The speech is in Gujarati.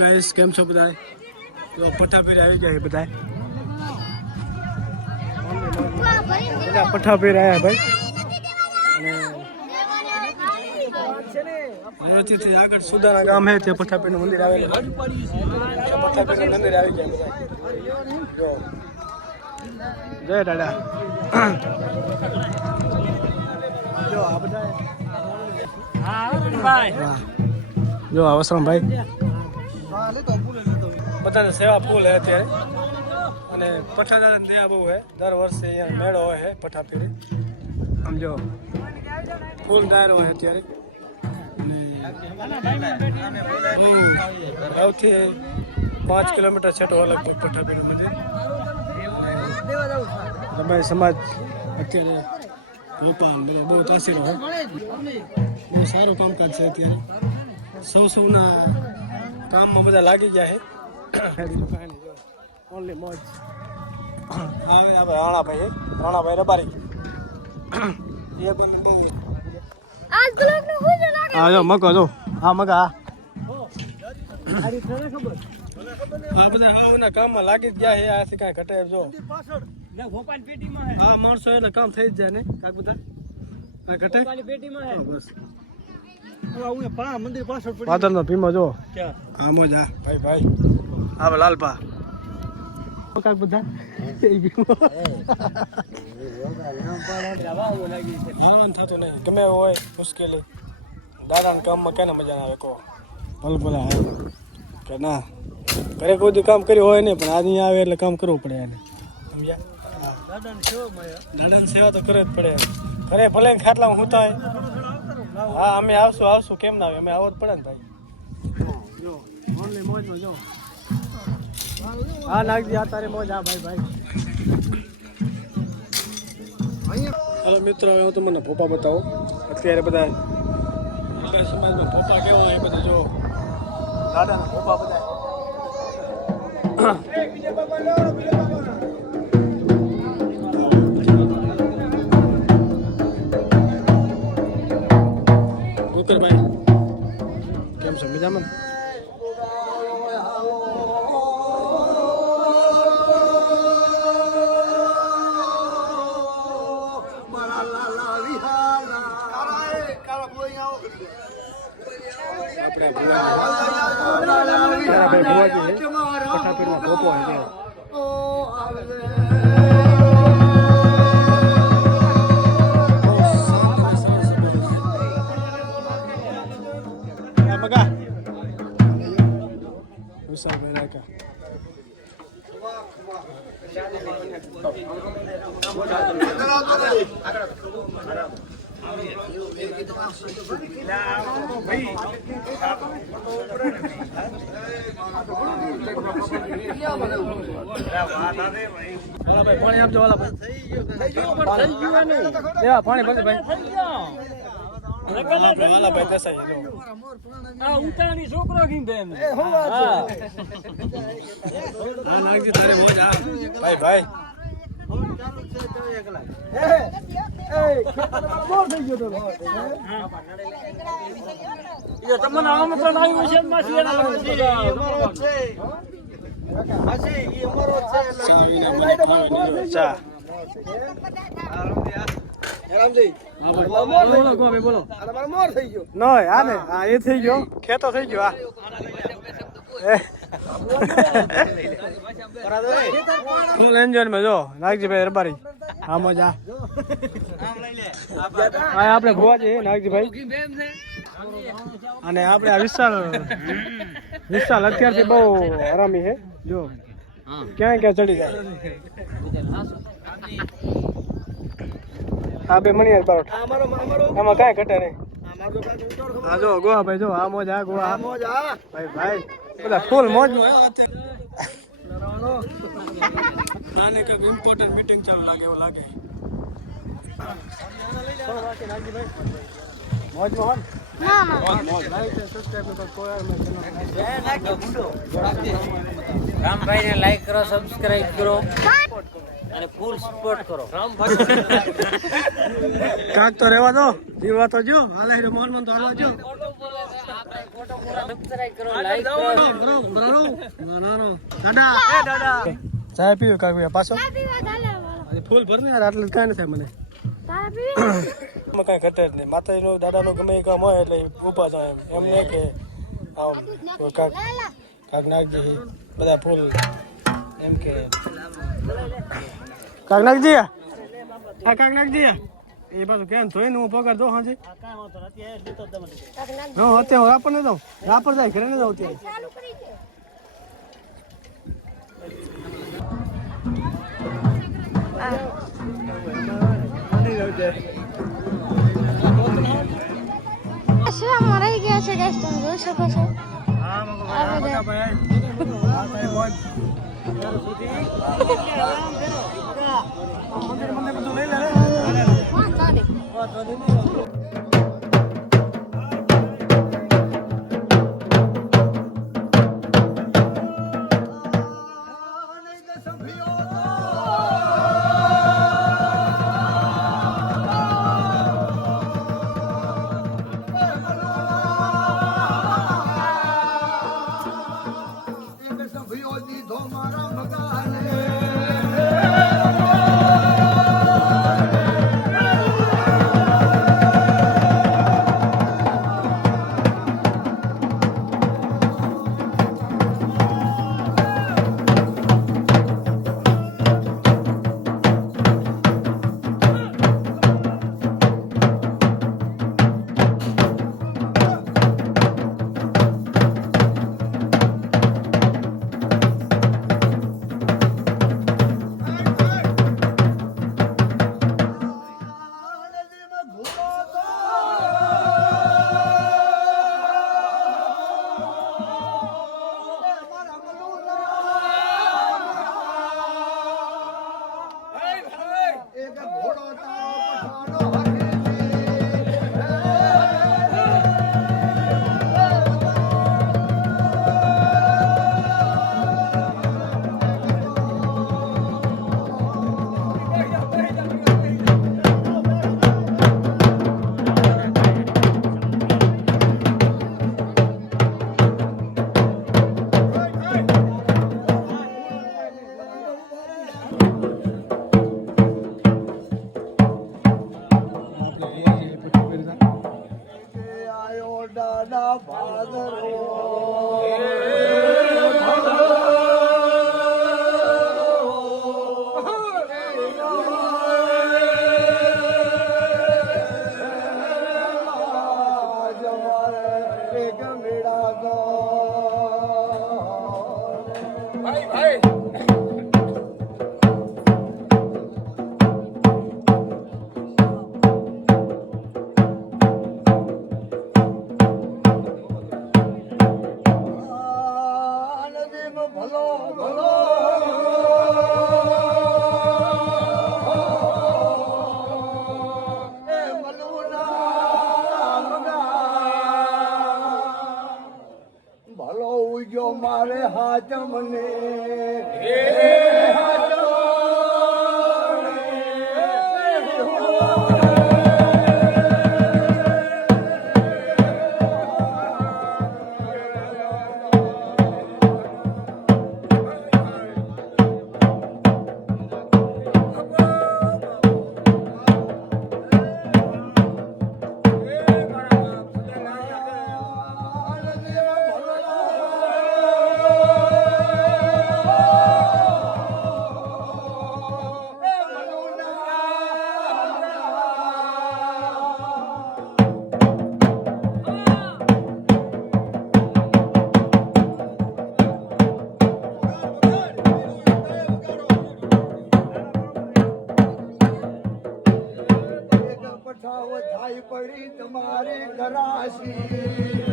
ગાઈસ કેમ છો બધા? જો પઠાપીર આવી ગયા બધા. બધા પઠાપીર આવ્યા ભાઈ. અને અહીંથી આગળ સુદાના ગામ હે ત્યાં પઠાપીરનું મંદિર આવેલું છે. પઠાપીરનું મંદિર આવી ગયા બધા. જો જય દાદા. જો આ બધા જો આ વસરામભાઈ બધાને સેવા ફૂલ હે અત્યારે. અને પઠાદાર ત્યાં બહુ હે. દર વર્ષે અહીંયા મેળો હોય છે પઠાપીરે. આમ જો ફૂલ દાયરો હોય અત્યારે. સૌથી 5 કિલોમીટર છેટો લગભગ પઠાપીરનું મંદિર. ભાઈ સમાજ અત્યારે વેપાર બધો બહુ તાસીરો હોય. બહુ સારું કામકાજ છે અત્યારે. સૌના કામમાં બધા લાગી ગયા છે. ઓનલી મોજ. આવે આપણે રાણાભાઈ રાણાભાઈ રબારી એ પણ બહુ હા જો મગો જો હા મગા હા બધા હાવના કામમાં લાગી જ ગયા છે. આથી કાંઈ ઘટે જો હા માણસો એટલે કામ થઈ જ જાય ને કાંઈ બધા કાંઈ ઘટે બસ. પાદરનો ભીમો જો હા મોજ હા ભાઈ ભાઈ હા લાલપા કાંઈક બધા હાલવાનું થતું નહીં. ગમે હોય મુશ્કેલી દાદાના કામમાં કેને મજા ના આવે કહો. ભલે ભલે હા કે ના ઘરે કોઈ દી કામ કર્યું હોય નહીં પણ આજે આવે એટલે કામ કરવું પડે એને સમજ્યા. દાદાની સેવા તો કરવી જ પડે. ઘરે ભલે ખાટલામાં હું થાય હા અમે આવશું કેમ ના આવે અમે આવવું જ પડે ને ભાઈ. જો ઓનલી મોજમાં જો હા નાખજી આ તારી મોજ હા ભાઈ ભાઈ. હાલો મિત્રો હવે હું તમને ભોપા બતાવું. અત્યારે બધા આપણા સમાજમાં ભોપા કેવા હોય એ બધા જો દાદાના ભોપા બધા ભાઈ કેમ છો મજામાં? પઠાપીરમાં ભોપો હોય મગા વિશાલભાઈ રાખ્યા. પાણી આપજો વાલા ભાઈ. પાણી ભરજો ભાઈ. છોકરો ભાઈ ભાઈ તમને આમંત્રણ આવ્યું છે એ થઈ ગયો ખેતો થઈ ગયો. ફૂલ એન્જોયમેન્ટ જો નાગજીભાઈ રબારી હા મજા હા આપણે ભોવા છે નાગજીભાઈ અને આપણે આ વિશાલ અત્યારથી બહુ હરામી છે જો ક્યાં ક્યાં ચડી જાય. હા બે મણિયાર પરોઠા એમાં કાંઈ ઘટે નહીં. હા જો ગોવા ભાઈ જો આ મોજ આ ગોવા ભાઈ ભાઈ બધા ફૂલ મોજ નાની કઈક ઇમ્પોર્ટન્ટ મીટિંગ ચાલુ લાગે એવું લાગે. મોજ મોહન રામભાઈ ને લાઈક કરો સબસ્ક્રાઇબ કરો અને ફૂલ સપોર્ટ કરો. કાક તો રહેવા દો જીવા તો જો હાલે મોહન તો હાલવા જો. સબસ્ક્રાઇબ કરો, લાઈક કરો. ચાય પીવું કાંઈ પાછો ફૂલ ભર ને યાર, આટલે કાંઈ ન થાય મને. એમાં કાંઈ ઘટે જ નહીં. માતાજીનું દાદાનું ગમે એ કામ હોય એટલે ઊભા થાય એમ નહીં કે આમ કાંક નાખજે બધા ફૂલ એમ કે કાંક નાખજે કાંક નાખજે એ પાછું કેમ જોઈને હું પગાર દઉં હાજી હા અત્યારે રાપર ને જાઉં રાપર જાય ઘરે ને જાઉં ત્યારે મરાઈ ગયા છે ગાઈસ, તમે જોઈ શકો છો. મારે હાથ મને પડી તમારી કરાશી